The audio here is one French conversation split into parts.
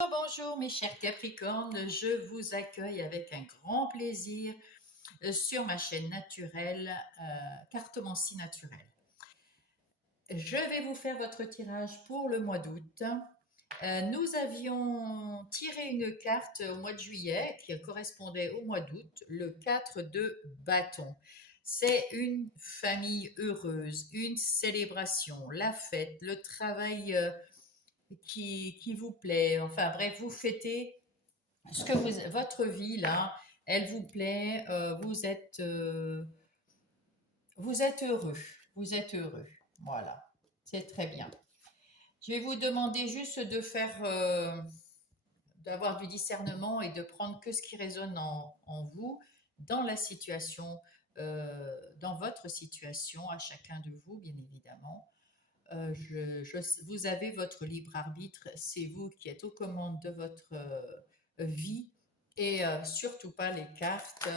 Bonjour mes chers Capricornes, je vous accueille avec un grand plaisir sur ma chaîne naturelle, Cartomancie naturelle. Je vais vous faire votre tirage pour le mois d'août. Nous avions tiré une carte au mois de juillet qui correspondait au mois d'août, le 4 de bâton. C'est une famille heureuse, une célébration, la fête, le travail qui vous plaît. Enfin bref, vous fêtez votre vie là, elle vous plaît, vous êtes heureux, vous êtes heureux. Voilà, c'est très bien. Je vais vous demander juste d'avoir du discernement et de prendre que ce qui résonne en vous, dans la situation, dans votre situation, à chacun de vous, bien évidemment. Vous avez votre libre arbitre, c'est vous qui êtes aux commandes de votre vie et surtout pas les cartes.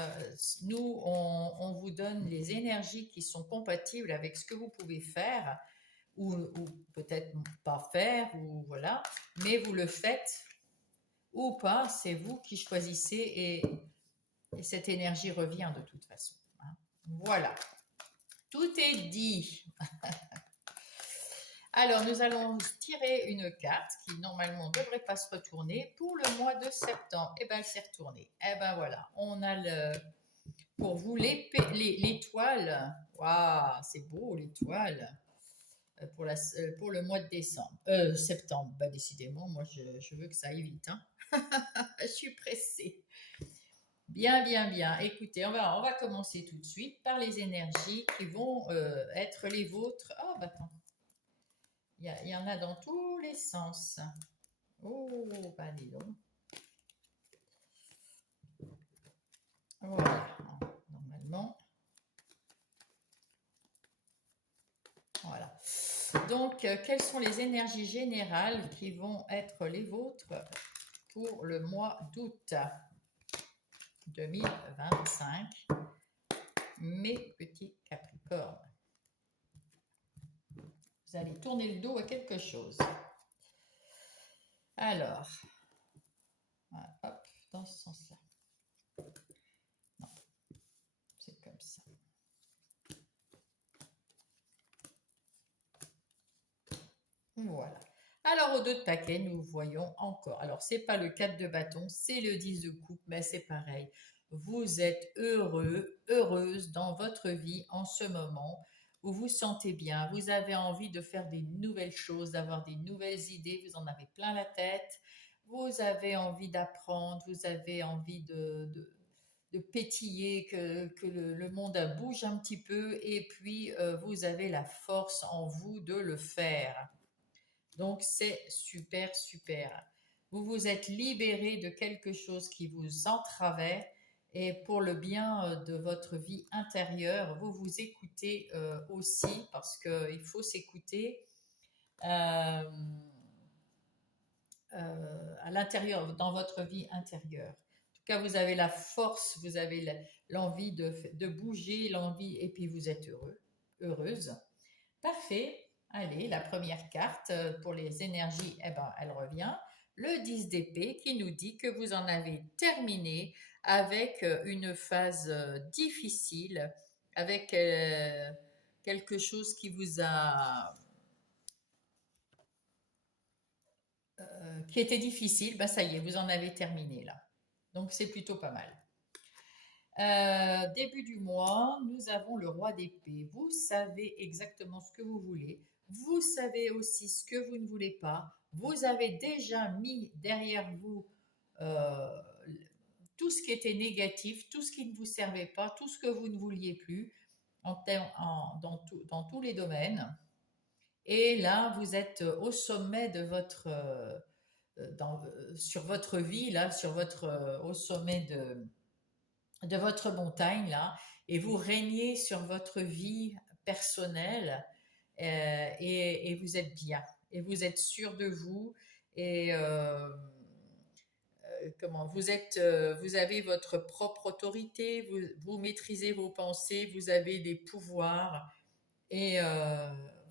Nous, on vous donne les énergies qui sont compatibles avec ce que vous pouvez faire ou peut-être pas faire, ou voilà, mais vous le faites ou pas, c'est vous qui choisissez et cette énergie revient de toute façon. Hein. Voilà, tout est dit. Alors, nous allons tirer une carte qui, normalement, ne devrait pas se retourner pour le mois de septembre. Eh bien, elle s'est retournée. Eh bien, voilà. On a pour vous l'étoile. Waouh, c'est beau, l'étoile. Pour le mois de septembre. Bah, décidément, moi, je veux que ça aille vite. Hein. Je suis pressée. Bien, bien, bien. Écoutez, on va commencer tout de suite par les énergies qui vont être les vôtres. Oh, bah attends. Il y en a dans tous les sens. Oh, bah dis donc. Voilà, normalement. Voilà. Donc, quelles sont les énergies générales qui vont être les vôtres pour le mois d'août 2025, mes petits Capricornes? Vous allez tourner le dos à quelque chose. Alors, voilà, hop, dans ce sens-là. Non, c'est comme ça. Voilà. Alors, au dos de paquet, nous voyons encore. Alors, c'est pas le 4 de bâton, c'est le 10 de coupe, mais c'est pareil. Vous êtes heureux, heureuse dans votre vie en ce moment. Vous vous sentez bien, vous avez envie de faire des nouvelles choses, d'avoir des nouvelles idées, vous en avez plein la tête. Vous avez envie d'apprendre, vous avez envie de pétiller, que le monde bouge un petit peu, et puis vous avez la force en vous de le faire. Donc, c'est super, super. Vous vous êtes libéré de quelque chose qui vous entravait et pour le bien de votre vie intérieure, vous vous écoutez aussi parce qu'il faut s'écouter euh, à l'intérieur, dans votre vie intérieure. En tout cas, vous avez la force, vous avez l'envie de bouger, l'envie, et puis vous êtes heureux, heureuse. Parfait. Allez, la première carte pour les énergies, eh ben, elle revient. Le 10 d'épée qui nous dit que vous en avez terminé avec une phase difficile, avec quelque chose qui était difficile. Ben, ça y est, vous en avez terminé là. Donc c'est plutôt pas mal. Début du mois, nous avons le roi d'épée. Vous savez exactement ce que vous voulez. Vous savez aussi ce que vous ne voulez pas. Vous avez déjà mis derrière vous euh, tout ce qui était négatif, tout ce qui ne vous servait pas, tout ce que vous ne vouliez plus dans tous les domaines. Et là, vous êtes au sommet de sur votre vie, là, au sommet de votre montagne là, et vous régnez sur votre vie personnelle et vous êtes bien et vous êtes sûr de vous et comment vous avez votre propre autorité, vous maîtrisez vos pensées, vous avez des pouvoirs et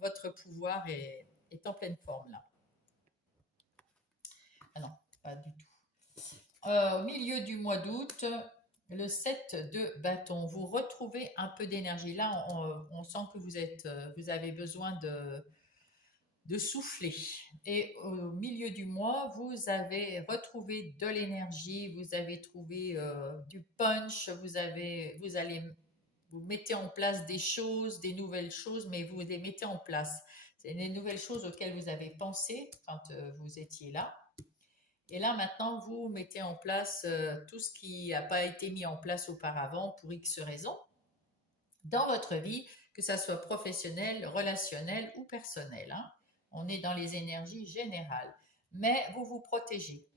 votre pouvoir est en pleine forme là. Ah non, pas du tout. Au milieu du mois d'août, le 7 de bâton, vous retrouvez un peu d'énergie. Là, on sent que vous avez besoin de souffler. Et au milieu du mois, vous avez retrouvé de l'énergie, vous avez trouvé du punch, vous mettez en place des choses, des nouvelles choses, mais vous les mettez en place. C'est les nouvelles choses auxquelles vous avez pensé quand vous étiez là. Et là, maintenant, vous mettez en place tout ce qui n'a pas été mis en place auparavant pour X raisons dans votre vie, que ça soit professionnel, relationnel ou personnel, hein. On est dans les énergies générales. Mais vous vous protégez.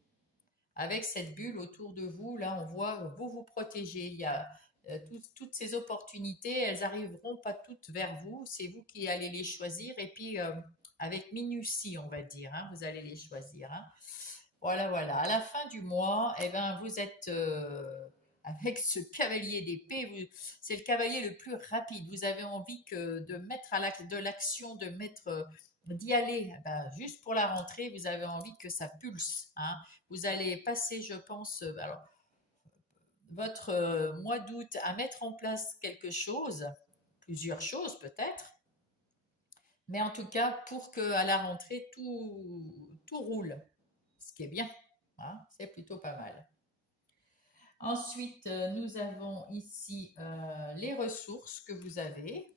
Avec cette bulle autour de vous, là, on voit, vous vous protégez. Il y a toutes ces opportunités, elles n'arriveront pas toutes vers vous. C'est vous qui allez les choisir. Et puis, avec minutie, on va dire, hein, vous allez les choisir, hein. Voilà, voilà. À la fin du mois, eh ben, vous êtes avec ce cavalier d'épée. C'est le cavalier le plus rapide. Vous avez envie de mettre de l'action, d'y aller. Eh ben, juste pour la rentrée, vous avez envie que ça pulse, hein. Vous allez passer, je pense, alors, votre mois d'août à mettre en place quelque chose, plusieurs choses peut-être, mais en tout cas pour que à la rentrée tout roule, ce qui est bien, hein, c'est plutôt pas mal. Ensuite, nous avons ici les ressources que vous avez.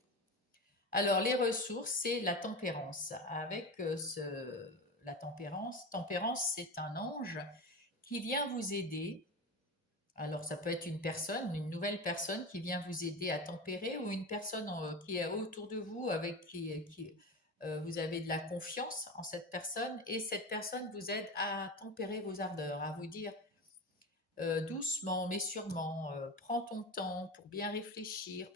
Alors, les ressources, c'est la tempérance. Avec la tempérance, c'est un ange qui vient vous aider. Alors, ça peut être une nouvelle personne qui vient vous aider à tempérer ou une personne qui est autour de vous avec qui vous avez de la confiance en cette personne et cette personne vous aide à tempérer vos ardeurs, à vous dire doucement mais sûrement, prends ton temps pour bien réfléchir,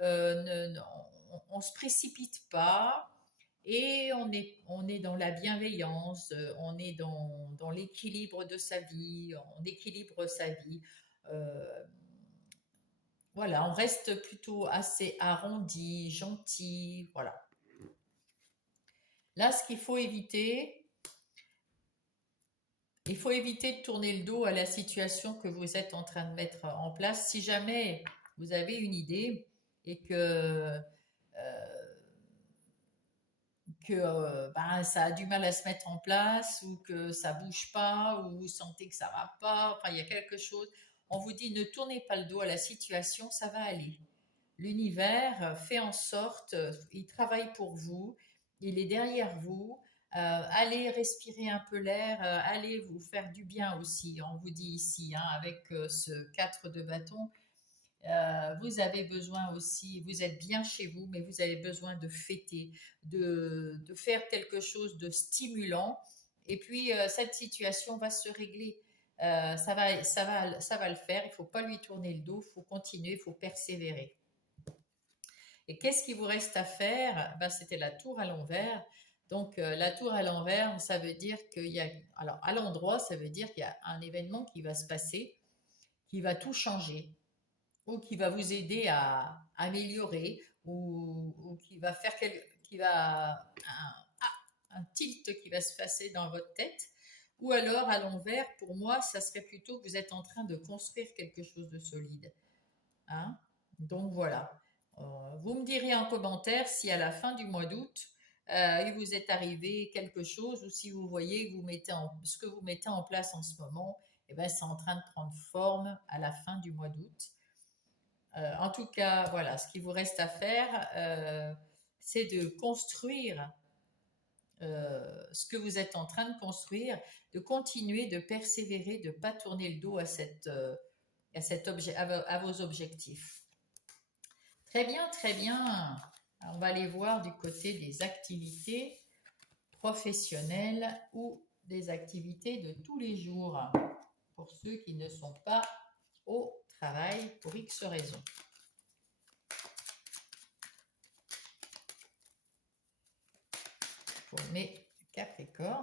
on ne se précipite pas et on est dans la bienveillance, on est dans l'équilibre de sa vie, on équilibre sa vie. Euh, voilà, on reste plutôt assez arrondi, gentil, voilà. Là, ce qu'il faut éviter, il faut éviter de tourner le dos à la situation que vous êtes en train de mettre en place. Si jamais vous avez une idée et que ben, ça a du mal à se mettre en place ou que ça bouge pas ou vous sentez que ça va pas, enfin il y a quelque chose, on vous dit ne tournez pas le dos à la situation, ça va aller. L'univers fait en sorte, il travaille pour vous, il est derrière vous. Allez respirer un peu l'air, allez vous faire du bien aussi. On vous dit ici, hein, avec ce 4 de bâton, vous avez besoin aussi, vous êtes bien chez vous, mais vous avez besoin de fêter, de faire quelque chose de stimulant. Et puis, cette situation va se régler. Ça va le faire. Il ne faut pas lui tourner le dos, il faut continuer, il faut persévérer. Et qu'est-ce qu'il vous reste à faire? Ben, c'était la tour à l'envers. Donc, la tour à l'envers, ça veut dire qu'il y a. Alors, à l'endroit, ça veut dire qu'il y a un événement qui va se passer, qui va tout changer ou qui va vous aider à améliorer ou qui va faire un tilt qui va se passer dans votre tête. Ou alors à l'envers, pour moi, ça serait plutôt que vous êtes en train de construire quelque chose de solide, hein. Donc voilà. Vous me direz en commentaire si à la fin du mois d'août, il vous est arrivé quelque chose ou si vous voyez que ce que vous mettez en place en ce moment, eh ben, c'est en train de prendre forme à la fin du mois d'août. En tout cas, voilà, ce qu'il vous reste à faire, c'est de construire ce que vous êtes en train de construire, de continuer, de persévérer, de ne pas tourner le dos à vos objectifs. Très bien, très bien. Alors, on va aller voir du côté des activités professionnelles ou des activités de tous les jours pour ceux qui ne sont pas au travail pour X raisons. Pour mes Capricornes.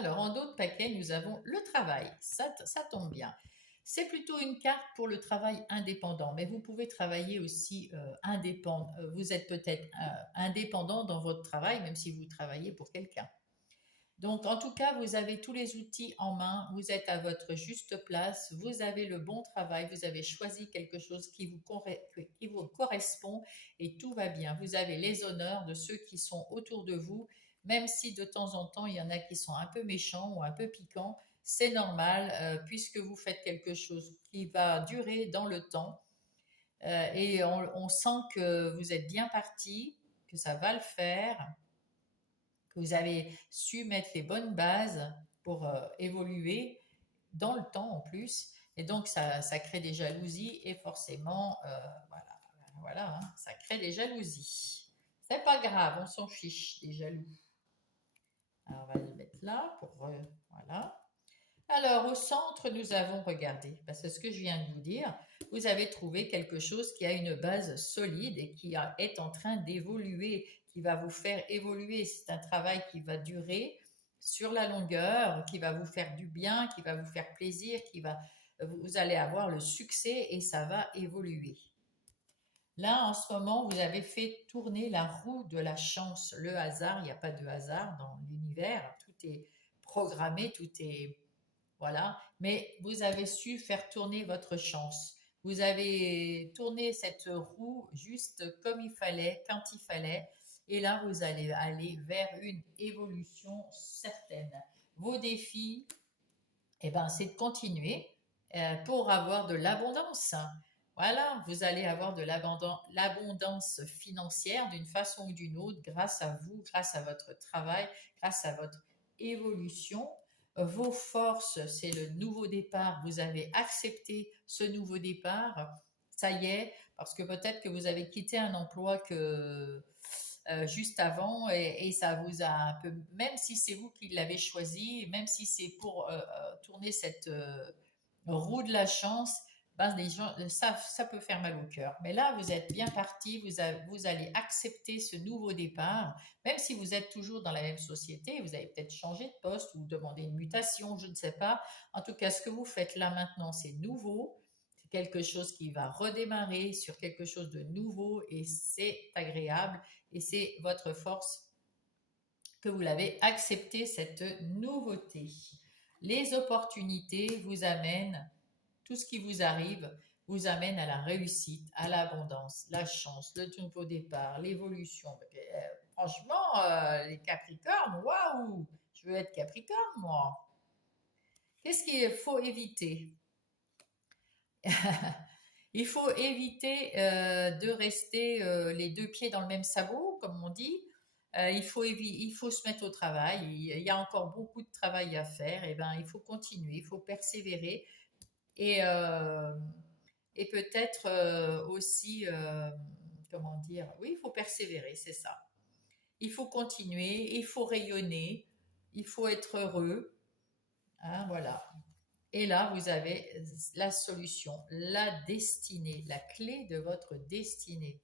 Alors, en dos de paquet, nous avons le travail. Ça tombe bien. C'est plutôt une carte pour le travail indépendant, mais vous pouvez travailler aussi indépendant. Vous êtes peut-être indépendant dans votre travail, même si vous travaillez pour quelqu'un. Donc, en tout cas, vous avez tous les outils en main, vous êtes à votre juste place, vous avez le bon travail, vous avez choisi quelque chose qui vous correspond et tout va bien. Vous avez les honneurs de ceux qui sont autour de vous, même si de temps en temps, il y en a qui sont un peu méchants ou un peu piquants, c'est normal puisque vous faites quelque chose qui va durer dans le temps et on sent que vous êtes bien parti, que ça va le faire, que vous avez su mettre les bonnes bases pour évoluer dans le temps en plus. Et donc, ça crée des jalousies et forcément, voilà, hein, ça crée des jalousies. C'est pas grave, on s'en fiche des jaloux. Alors, on va le mettre là pour. Voilà. Alors, au centre, nous avons regardé, parce que ce que je viens de vous dire, vous avez trouvé quelque chose qui a une base solide et est en train d'évoluer, qui va vous faire évoluer. C'est un travail qui va durer sur la longueur, qui va vous faire du bien, qui va vous faire plaisir, vous allez avoir le succès et ça va évoluer. Là, en ce moment, vous avez fait tourner la roue de la chance. Le hasard, il n'y a pas de hasard dans l'univers. Tout est programmé, tout est voilà, mais vous avez su faire tourner votre chance. Vous avez tourné cette roue juste comme il fallait, quand il fallait, et là, vous allez aller vers une évolution certaine. Vos défis, eh ben, c'est de continuer pour avoir de l'abondance. Voilà, vous allez avoir de l'abondance financière d'une façon ou d'une autre grâce à vous, grâce à votre travail, grâce à votre évolution. Vos forces, c'est le nouveau départ. Vous avez accepté ce nouveau départ. Ça y est, parce que peut-être que vous avez quitté un emploi juste avant et ça vous a un peu, même si c'est vous qui l'avez choisi, même si c'est pour tourner cette roue de la chance, ben, les gens, ça peut faire mal au cœur. Mais là, vous êtes bien parti, vous allez accepter ce nouveau départ, même si vous êtes toujours dans la même société, vous avez peut-être changé de poste ou demandé une mutation, je ne sais pas. En tout cas, ce que vous faites là maintenant, c'est nouveau. C'est quelque chose qui va redémarrer sur quelque chose de nouveau et c'est agréable et c'est votre force que vous l'avez accepté, cette nouveauté. Les opportunités vous amènent, tout ce qui vous arrive vous amène à la réussite, à l'abondance, la chance, le nouveau départ, l'évolution. Franchement, les Capricornes, waouh, je veux être Capricorne, moi. Qu'est-ce qu'il faut éviter? Il faut éviter de rester les deux pieds dans le même sabot, comme on dit. Il faut se mettre au travail. Il y a encore beaucoup de travail à faire. Et ben, il faut continuer, il faut persévérer et, euh, et peut-être aussi, comment dire, oui, il faut persévérer, c'est ça. Il faut continuer, il faut rayonner, il faut être heureux. Hein, voilà. Et là, vous avez la solution, la destinée, la clé de votre destinée.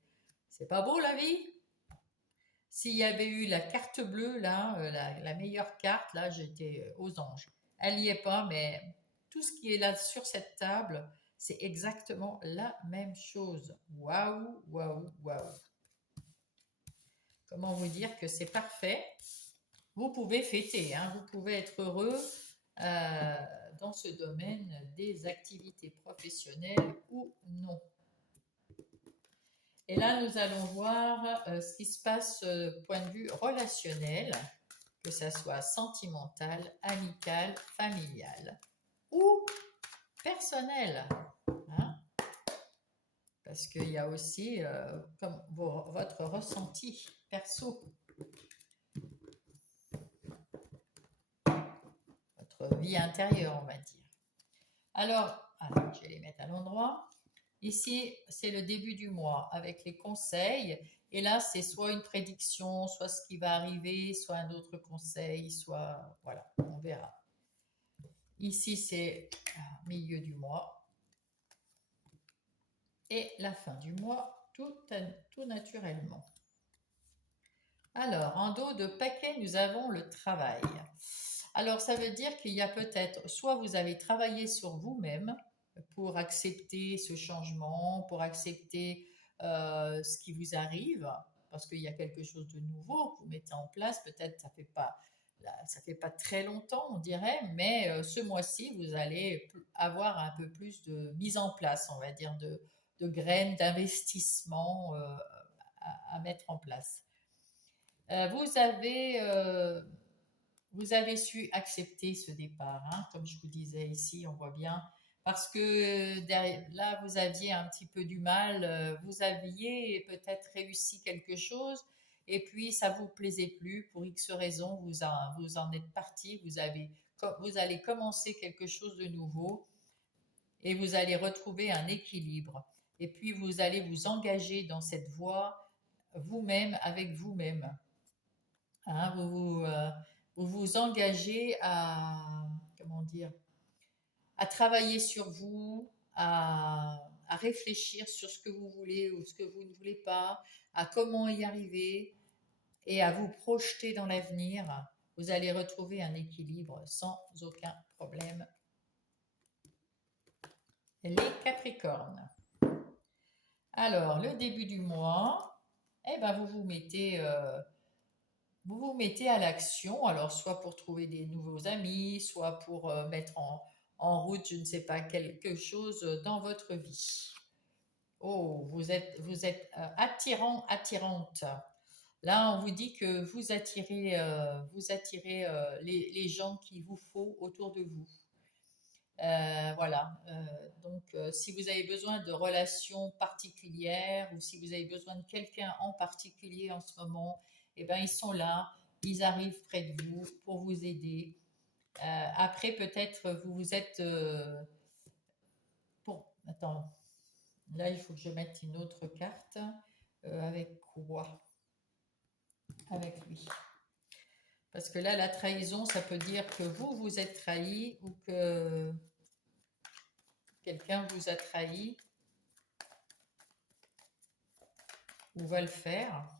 C'est pas beau la vie? S'il y avait eu la carte bleue, là, la meilleure carte, là, j'étais aux anges. Elle n'y est pas, mais tout ce qui est là sur cette table, c'est exactement la même chose. Waouh, waouh, waouh. Comment vous dire que c'est parfait? Vous pouvez fêter, hein, vous pouvez être heureux euh, dans ce domaine des activités professionnelles ou non. Et là, nous allons voir ce qui se passe point de vue relationnel, que ça soit sentimental, amical, familial ou personnel. Hein? Parce qu'il y a aussi comme votre ressenti perso, votre vie intérieure, on va dire. Alors, je vais les mettre à l'endroit. Ici, c'est le début du mois avec les conseils. Et là, c'est soit une prédiction, soit ce qui va arriver, soit un autre conseil, soit... Voilà, on verra. Ici, c'est milieu du mois. Et la fin du mois, tout naturellement. Alors, en dos de paquet, nous avons le travail. Alors, ça veut dire qu'il y a peut-être, soit vous avez travaillé sur vous-même pour accepter ce changement, pour accepter ce qui vous arrive, parce qu'il y a quelque chose de nouveau que vous mettez en place. Peut-être ça fait pas très longtemps, on dirait, mais ce mois-ci, vous allez avoir un peu plus de mise en place, on va dire, de graines, d'investissement à mettre en place. Euh, vous avez euh, vous avez su accepter ce départ, hein, comme je vous disais ici, on voit bien, parce que là, vous aviez un petit peu du mal, vous aviez peut-être réussi quelque chose, et puis ça vous plaisait plus, pour X raisons, vous en êtes parti, vous allez commencer quelque chose de nouveau, et vous allez retrouver un équilibre. Et puis vous allez vous engager dans cette voie vous-même, avec vous-même. Hein, vous vous engagez comment dire, à travailler sur vous, à réfléchir sur ce que vous voulez ou ce que vous ne voulez pas, à comment y arriver et à vous projeter dans l'avenir. Vous allez retrouver un équilibre sans aucun problème. Les Capricornes. Alors, le début du mois, eh ben, vous vous mettez à l'action, alors soit pour trouver des nouveaux amis, soit pour mettre en route, je ne sais pas, quelque chose dans votre vie. Oh, vous êtes attirant, attirante. Là, on vous dit que vous attirez les gens qu'il vous faut autour de vous. Voilà. Donc, si vous avez besoin de relations particulières ou si vous avez besoin de quelqu'un en particulier en ce moment, eh ben, ils sont là, ils arrivent près de vous pour vous aider. Après, peut-être vous vous êtes... bon, attends, là, il faut que je mette une autre carte. Avec quoi? Avec lui. Parce que là, la trahison, ça peut dire que vous vous êtes trahi ou que quelqu'un vous a trahi ou va le faire.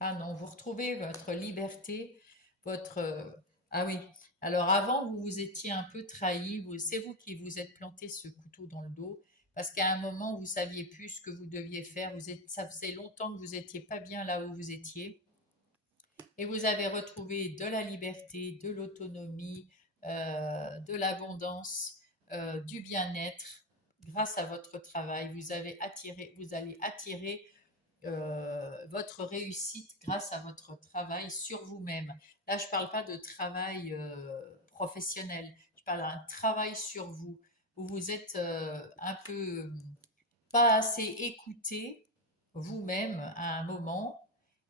Ah non, vous retrouvez votre liberté, votre... Ah oui, alors avant, vous vous étiez un peu trahi, c'est vous qui vous êtes planté ce couteau dans le dos, parce qu'à un moment, vous saviez plus ce que vous deviez faire, ça faisait longtemps que vous n'étiez pas bien là où vous étiez, et vous avez retrouvé de la liberté, de l'autonomie, de l'abondance, du bien-être, grâce à votre travail. Vous allez attirer votre réussite grâce à votre travail sur vous-même. Là, je ne parle pas de travail professionnel, je parle d'un travail sur vous, où vous êtes un peu pas assez écouté vous-même à un moment,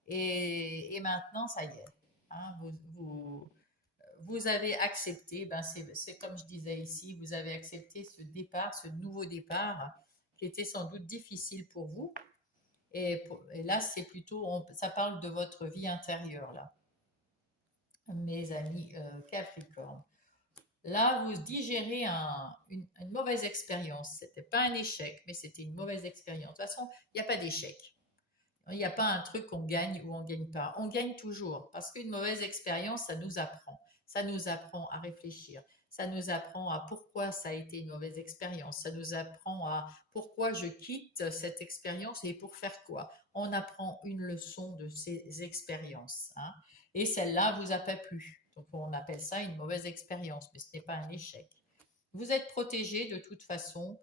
et maintenant, ça y est. Hein, vous avez accepté, ben c'est comme je disais ici, vous avez accepté ce départ, ce nouveau départ, qui était sans doute difficile pour vous, et là, c'est plutôt, ça parle de votre vie intérieure, là, mes amis Capricorne. Là, vous digérez une mauvaise expérience. C'était pas un échec, mais c'était une mauvaise expérience. De toute façon, il n'y a pas d'échec. Il n'y a pas un truc qu'on gagne ou on ne gagne pas. On gagne toujours parce qu'une mauvaise expérience, ça nous apprend. Ça nous apprend à réfléchir. Ça nous apprend à pourquoi ça a été une mauvaise expérience. Ça nous apprend à pourquoi je quitte cette expérience et pour faire quoi. On apprend une leçon de ces expériences, hein. Et celle-là vous a pas plu. Donc on appelle ça une mauvaise expérience, mais ce n'est pas un échec. Vous êtes protégé de toute façon.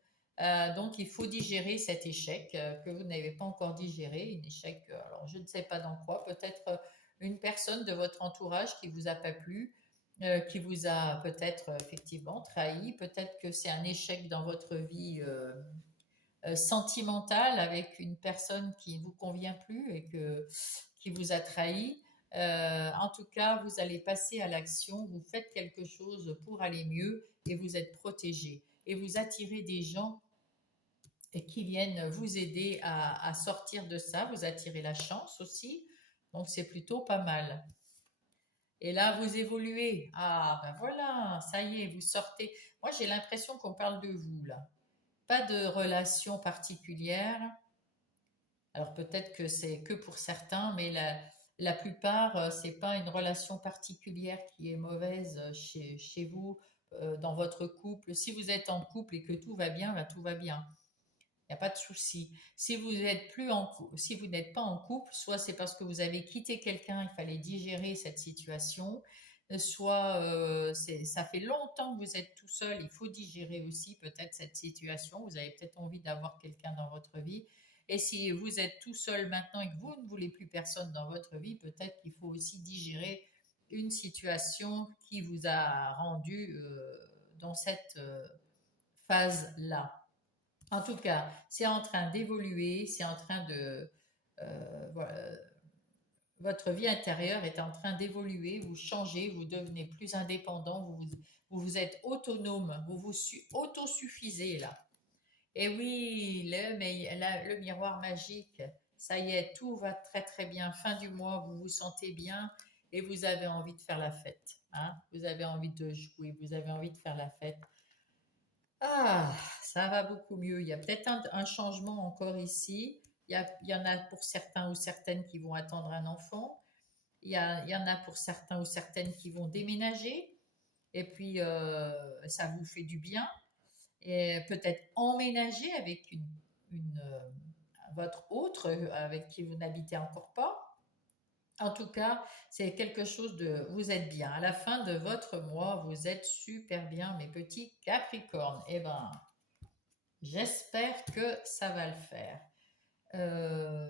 Donc, il faut digérer cet échec que vous n'avez pas encore digéré. Un échec, alors je ne sais pas dans quoi, peut-être une personne de votre entourage qui vous a pas plu, qui vous a peut-être effectivement trahi. Peut-être que c'est un échec dans votre vie sentimentale avec une personne qui ne vous convient plus et qui vous a trahi. En tout cas, vous allez passer à l'action, vous faites quelque chose pour aller mieux et vous êtes protégé. Et vous attirez des gens qui viennent vous aider à sortir de ça. Vous attirez la chance aussi. Donc, c'est plutôt pas mal. Et là, vous évoluez. Ah, ben voilà, ça y est, vous sortez. Moi, j'ai l'impression qu'on parle de vous, là. Pas de relation particulière. Alors, peut-être que c'est que pour certains, mais la plupart, c'est pas une relation particulière qui est mauvaise chez vous, dans votre couple. Si vous êtes en couple et que tout va bien, bah, tout va bien. Il n'y a pas de souci. Si vous êtes plus en si vous n'êtes pas en couple, soit c'est parce que vous avez quitté quelqu'un, il fallait digérer cette situation, soit ça fait longtemps que vous êtes tout seul, il faut digérer aussi peut-être cette situation. Vous avez peut-être envie d'avoir quelqu'un dans votre vie. Et si vous êtes tout seul maintenant et que vous ne voulez plus personne dans votre vie, peut-être qu'il faut aussi digérer une situation qui vous a rendu dans cette phase-là. En tout cas, c'est en train d'évoluer, c'est en train de... voilà, votre vie intérieure est en train d'évoluer, vous changez, vous devenez plus indépendant, vous êtes autonome, vous vous autosuffisez là. Et oui, le miroir magique, ça y est, tout va très très bien. Fin du mois, vous vous sentez bien et vous avez envie de faire la fête. Hein, vous avez envie de jouer, vous avez envie de faire la fête. Ah, ça va beaucoup mieux. Il y a peut-être un changement encore ici. Il y en a pour certains ou certaines qui vont attendre un enfant. Il y en a pour certains ou certaines qui vont déménager. Et puis, ça vous fait du bien. Et peut-être emménager avec votre autre avec qui vous n'habitez encore pas. En tout cas, c'est quelque chose de... Vous êtes bien. À la fin de votre mois, vous êtes super bien, mes petits Capricornes. Eh ben, j'espère que ça va le faire. Euh,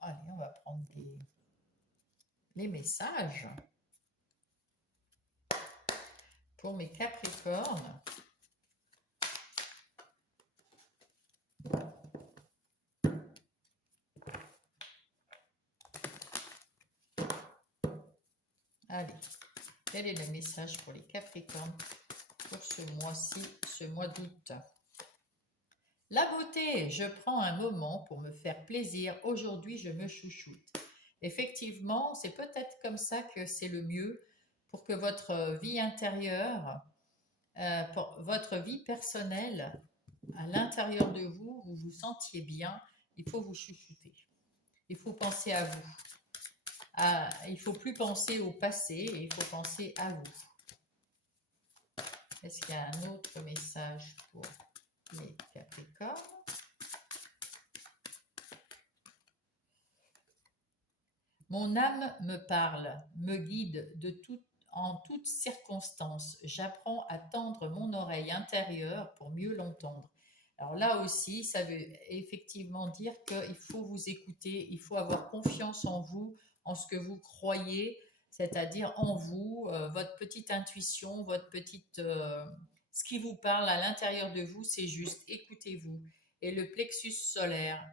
Allez, on va prendre les messages pour mes Capricornes. Allez, quel est le message pour les Capricornes pour ce mois-ci, ce mois d'août? La beauté, je prends un moment pour me faire plaisir. Aujourd'hui, je me chouchoute. Effectivement, c'est peut-être comme ça que c'est le mieux pour que votre vie intérieure, pour votre vie personnelle, à l'intérieur de vous, vous vous sentiez bien. Il faut vous chouchouter. Il faut penser à vous. Il ne faut plus penser au passé, il faut penser à vous. Est-ce qu'il y a un autre message pour les Capricornes? Mon âme me parle, me guide en toutes circonstances. J'apprends à tendre mon oreille intérieure pour mieux l'entendre. Alors là aussi, ça veut effectivement dire qu'il faut vous écouter, il faut avoir confiance en vous, en ce que vous croyez, c'est-à-dire en vous, votre petite intuition, ce qui vous parle à l'intérieur de vous, c'est juste, écoutez-vous. Et le plexus solaire,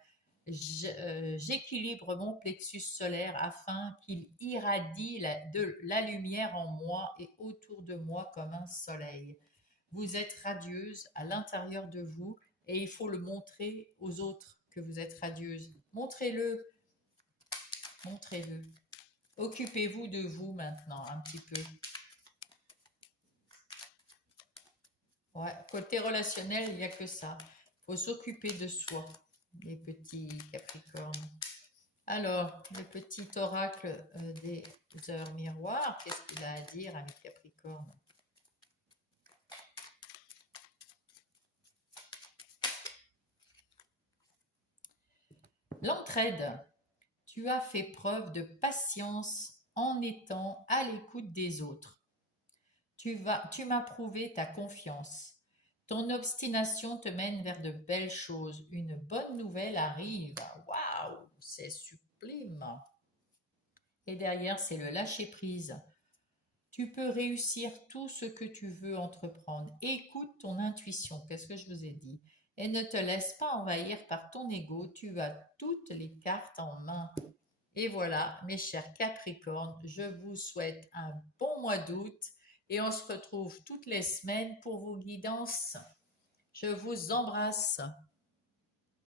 j'équilibre mon plexus solaire afin qu'il irradie de la lumière en moi et autour de moi comme un soleil. Vous êtes radieuse à l'intérieur de vous et il faut le montrer aux autres que vous êtes radieuse. Montrez-le, montrez-le. Occupez-vous de vous maintenant un petit peu. Ouais, côté relationnel, il n'y a que ça. Il faut s'occuper de soi, les petits Capricornes. Alors, le petit oracle des heures miroirs, qu'est-ce qu'il a à dire à mes Capricornes? L'entraide. Tu as fait preuve de patience en étant à l'écoute des autres. Tu m'as prouvé ta confiance. Ton obstination te mène vers de belles choses. Une bonne nouvelle arrive. Waouh, c'est sublime. Et derrière, c'est le lâcher-prise. Tu peux réussir tout ce que tu veux entreprendre. Écoute ton intuition. Qu'est-ce que je vous ai dit? Et ne te laisse pas envahir par ton ego. Tu as toutes les cartes en main. Et voilà, mes chers Capricornes, je vous souhaite un bon mois d'août et on se retrouve toutes les semaines pour vos guidances. Je vous embrasse.